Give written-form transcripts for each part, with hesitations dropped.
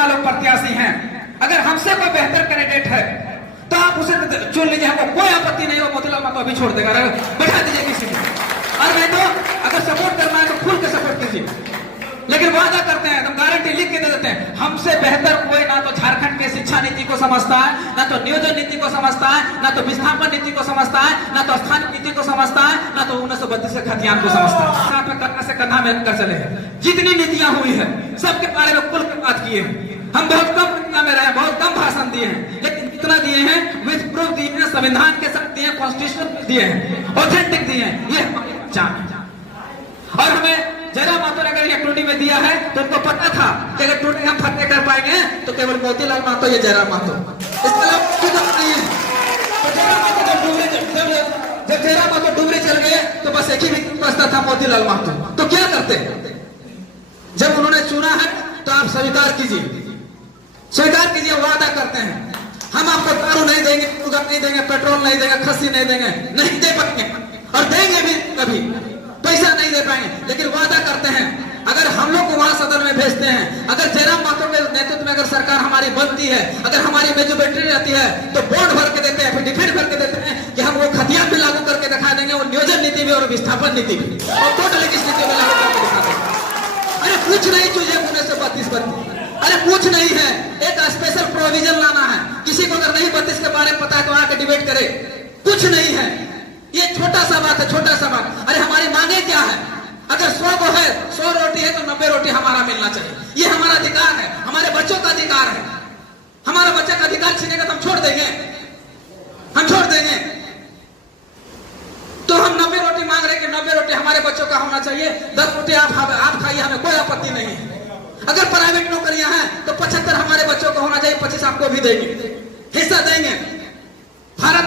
जितना लोग प्रत्याशी हैं, अगर हमसे कोई बेहतर कैंडिडेट है तो आप उसे चुन लीजिए, हमको कोई आपत्ति नहीं हो। मोतीलाल महतो अभी छोड़ देगा, बैठा दीजिए किसी को। और नहीं तो अगर सपोर्ट करना है तो खुल के सपोर्ट कीजिए, लेकिन वादा करते हैं, एकदम गारंटी लिख के दे देते हैं, हमसे बेहतर कोई ना तो झारखंड के शिक्षा नीति को समझता है, ना तो नियोजन नीति को समझता है, ना तो विस्थापन नीति को समझता है, ना तो स्थानीय नीति को समझता है, ना तो 1932 के खतियान को समझता है। साथ में कंधा से कंधा मिलकर चले, जितनी नीतियां हुई है सबके बारे में खुल कर बात किए हैं। हम बहुत कम नीतियां में रहे, बहुत कम भाषण दिए हैं, लेकिन जितना दिए हैं विथ प्रूफ दिए हैं, संविधान के साथ दिए हैं, कॉन्स्टिट्यूशन दिए हैं, ऑथेंटिक दिए हैं, ये हमारी पहचान है। और हमें जयराम महतो ने अगर ये टूटी में दिया है तो उनको पता था कि अगर टूटी हम फतेह कर पाएंगे तो केवल मोतीलाल महतो या जयराम महतो, इसके अलावा कुछ नहीं है। तो जयराम महतो जब जयराम महतो डूबरी चल गए तो बस एक ही व्यक्ति बचता था, मोतीलाल महतो। तो क्या करते, जब उन्होंने चुना है तो आप स्वीकार कीजिए, स्वीकार कीजिए, वादा करते हैं हम आपको दारू नहीं देंगे, मुर्गा नहीं देंगे, पेट्रोल नहीं देंगे, खस्सी नहीं देंगे, नहीं दे पाएंगे और देंगे भी कभी, पैसा नहीं दे पाएंगे, लेकिन वादा करते हैं अगर हम लोग को वहां सदन में भेजते हैं, अगर जयराम महतो के नेतृत्व में अगर सरकार हमारी बनती है, अगर हमारी मेजोरिटी रहती है तो बॉन्ड भर के देते हैं, फिर डिफेंड करके देते हैं कि हम वो खतियान भी लागू करके दिखा देंगे, वो नियोजन नीति भी और विस्थापन नीति भी, और टोटल किस नीति में लागू करके दिखा देंगे। अरे कुछ नहीं चाहिए 1932 पर, अरे कुछ नहीं है, एक स्पेशल प्रोविजन लाना है। किसी को अगर नहीं 32 के बारे में पता है तो आके डिबेट करे, कुछ नहीं है, ये छोटा सा बात है, छोटा सा बात। अरे हमारी मांगे क्या है, अगर 100 को है 100 रोटी है तो 90 रोटी हमारा मिलना चाहिए, ये हमारा अधिकार है, हमारे बच्चों का अधिकार है। हमारा बच्चे का अधिकार छीनेगा तो हम छोड़ देंगे, हम छोड़ देंगे। तो हम 90 रोटी मांग रहे हैं कि 90 रोटी हमारे बच्चों का होना चाहिए, 10 रोटी आप खाइए, हमें कोई आपत्ति नहीं है। अगर प्राइवेट नौकरियां हैं तो 75 हमारे बच्चों को होना चाहिए, 25 आपको भी देंगे, हिस्सा देंगे। भारत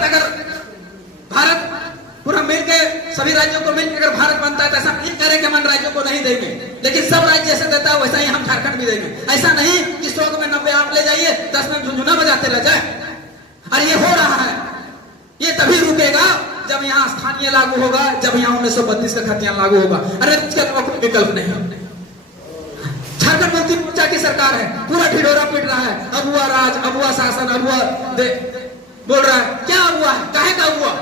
पूरा मिलके सभी राज्यों को मिलकर अगर भारत बनता है तो ऐसा नहीं करें कि हम राज्यों को नहीं देंगे, लेकिन सब राज्य जैसे देता है वैसा ही हम झारखंड भी देंगे। ऐसा नहीं कि 100 में 90 आप ले जाइए, 10 में झुंझुना बजाते रह जाए। अरे ये हो रहा है, ये तभी रुकेगा जब यहाँ स्थानीय लागू होगा, जब यहाँ 1932 का खतियान लागू होगा। अरे इसके अलावा कोई विकल्प नहीं। झारखंड मुक्ति मोर्चा की सरकार है, पूरा ढिढोरा पीट रहा है, अगुआ राज, अगुआ शासन, अगुआ बोल रहा है। क्या हुआ है, काहे का हुआ?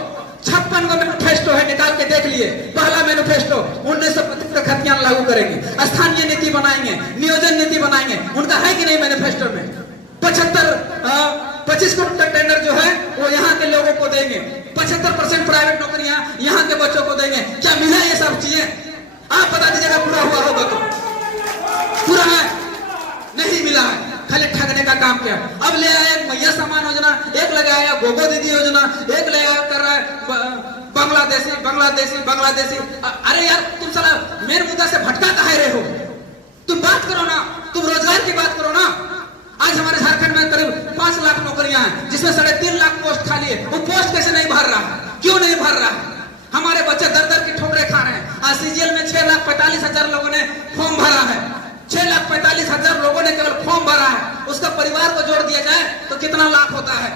56 का मैनिफेस्टो है, निकाल के देख लिए। पहला मैनिफेस्टो 1932 का खतियान लागू करेंगे, स्थानीय नीति बनाएंगे, नियोजन नीति बनाएंगे, उनका है कि नहीं मैनिफेस्टो में? 25 करोड़ तक टेंडर जो है वो यहाँ के लोगों को देंगे, 75% प्राइवेट नौकरियां यहाँ के बच्चों को देंगे। क्या मिला ये सब चीजें? आप बता दीजिएगा, पूरा हुआ होगा तो? पूरा है? नहीं मिला है, खाली ठगने का काम किया। अब ले आया मैया सम्मान योजना, एक लगाया गोगो दीदी योजना, एक लगाया कर रहा है बांग्लादेशी। अरे यार तुम साला मेन मुद्दा से भटका काहे रहे हो? तुम बात करो ना, तुम रोजगार की बात करो ना। आज हमारे झारखंड में करीब 5 लाख नौकरियां हैं, जिसमें 3.5 लाख पोस्ट खाली है। वो पोस्ट कैसे नहीं भर रहा? क्यों नहीं भर रहा? हमारे बच्चे दर की ठोकरें खा रहे हैं। आज सीजीएल में 6,45,000 लोगों ने फॉर्म भरा है, 6,45,000 लोगों ने केवल फॉर्म भरा है। उसका परिवार को जोड़ दिया जाए तो कितना लाख होता है?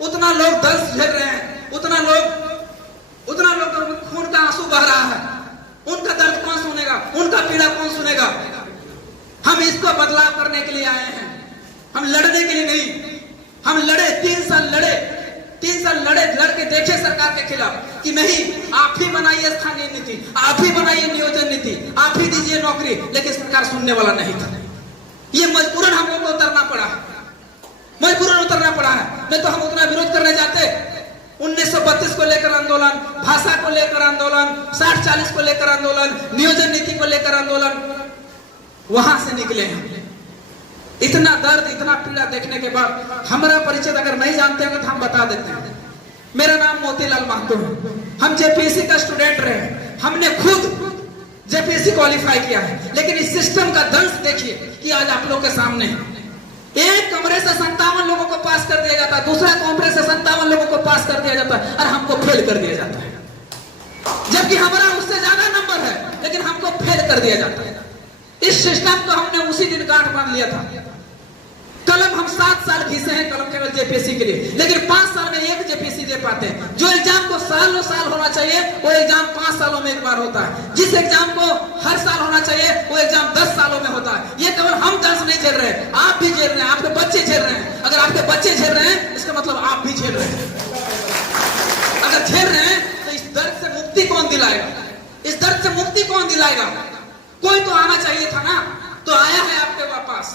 उतना लोग दर्द झेल रहे हैं, उतना लोग खून का आंसू बह रहा है। उनका दर्द कौन सुनेगा? उनका पीड़ा कौन सुनेगा? हम इसको बदलाव करने के लिए आए हैं, हम लड़ने के लिए नहीं। हम लड़े, 3 साल लड़े, लड़ के देखे सरकार के खिलाफ कि नहीं, आप ही बनाइए स्थानीय नीति, आप ही बनाइए नियोजन नीति, आप ही दीजिए नौकरी, लेकिन सरकार सुनने वाला नहीं था। ये मजबूरन हम लोग को उतरना पड़ा है, नहीं तो हम उतना विरोध करने जाते। 1932 को लेकर आंदोलन, भाषा को लेकर आंदोलन, 60-40 को लेकर आंदोलन, नियोजन नीति को लेकर आंदोलन, वहां से निकले हैं। इतना दर्द, इतना पीड़ा देखने के बाद हमारा परिचय अगर नहीं जानते हैं तो हम बता देते हैं। मेरा नाम मोतीलाल महतो है, हम जेपीएससी का स्टूडेंट रहे, हमने खुद जेपीएससी क्वालिफाई किया है, लेकिन इस सिस्टम का दंश देखिए कि आज आप लोग के सामने है। एक कमरे से 57 लोगों को पास कर दिया जाता है, दूसरा कमरे से 57 लोगों को पास कर दिया जाता है, और हमको फेल कर दिया जाता है, जबकि हमारा उससे ज्यादा नंबर है, लेकिन हमको फेल कर दिया जाता है। इस सिस्टम को हमने उसी दिन गांठ बांध लिया था। कलम हम 7 साल घिसे हैं, कलम केवल जेपीएससी के लिए, लेकिन 5 साल में एक जेपीएससी दे पाते हैं। जो एग्जाम को सालों साल होना चाहिए वो एग्जाम 5 सालों में एक बार होता है। जिस एग्जाम को हर साल होना चाहिए वो एग्जाम 10 सालों में होता है। ये केवल हम दर्द नहीं झेल रहे, आप भी भी झेल रहे हैं, आपके बच्चे झेल रहे हैं। अगर आपके बच्चे झेल रहे हैं इसका मतलब आप भी झेल रहे हैं। अगर झेल रहे हैं तो इस दर्द से मुक्ति कौन दिलाएगा? इस दर्द से मुक्ति कौन दिलाएगा? कोई तो आना चाहिए था ना, तो आया है आपके पास।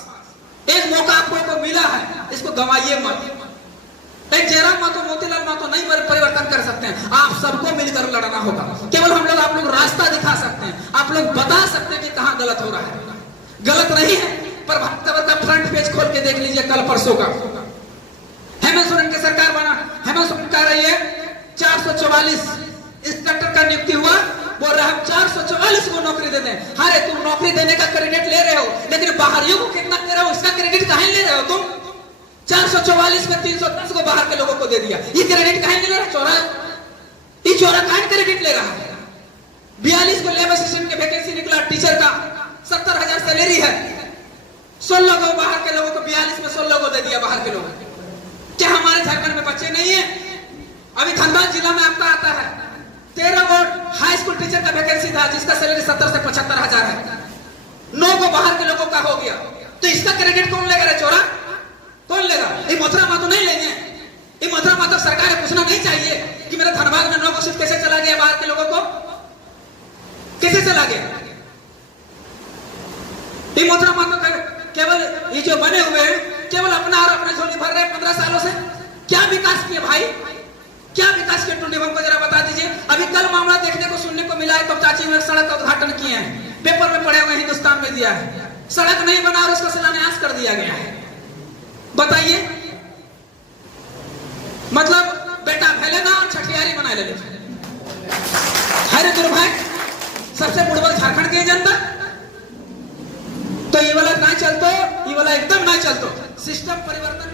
एक मौका आपको मिला है, इसको गंवाइए मत। एक जयराम मातो, मोतीलाल मातो नहीं परिवर्तन कर सकते हैं, आप सबको मिलकर लड़ना होगा। केवल हम लोग, आप लोग रास्ता दिखा सकते हैं, आप लोग बता सकते हैं कि कहां गलत हो रहा है। गलत नहीं है, पर भाजपा का फ्रंट पेज खोल के देख लीजिए कल परसों का। हेमंत सोरेन की सरकार बना, हेमंत सोरेन कह रही है 444 इंस्पेक्टर का नियुक्ति हुआ, बोल रहे हम 444 को नौकरी दे दें। अरे तुम नौकरी देने का क्रेडिट ले रहे हो, लेकिन बाहरियों को कितना दे रहे हो, इसका क्रेडिट कहीं ले रहे हो तुम? 444 में 310 को बाहर के लोगों को दे दिया, ये क्रेडिट कहीं ले रहा है? चोरा, ये चोरा कहीं क्रेडिट ले रहा है। 42 को लेबर असिस्टेंट के वैकेंसी निकला टीचर का, 70,000 सैलरी है, 16 को बाहर के लोगों को, 42 में 16 को दे दिया बाहर के लोगों। क्या हमारे झारखंड में बच्चे नहीं है? अभी धनबाद जिला में आपका आता है 13 को हाई स्कूल टीचर का वैकेंसी था, जिसका सैलरी 70 से 75,000 है, 9 को बाहर के लोगों का हो गया। तो इसका क्रेडिट कौन लेगा रे चोरा? कौन लेगा? ये मथुरा मातो नहीं लेंगे। ये मथुरा मातो सरकार को पूछना नहीं चाहिए कि मेरा धनबाद में 9 को शिफ्ट कैसे चला गया, बाहर के लोगों को कैसे चला गया? ये मथुरा मातो केवल ये जो बने हुए हैं, केवल अपना और अपने झोली भर रहे हैं 15 सालों से। क्या विकास किए भाई? क्या विकास किए? टूंडी हमको जरा बता दीजिए। अभी कल मामला देखने को सुनने को मिला है, तो चाची में सड़क का उद्घाटन किए हैं, पेपर में पढ़े हुए हिंदुस्तान में दिया है, सड़क नहीं बना और उसका शिलान्यास कर दिया गया है। बताइए, मतलब बेटा भले ना और छठियारी बना ले। हरे दुर्भाग्य, सबसे बुड़बक झारखंड की जनता। तो ये वाला ना चलतो, ये वाला एकदम ना चलतो। सिस्टम परिवर्तन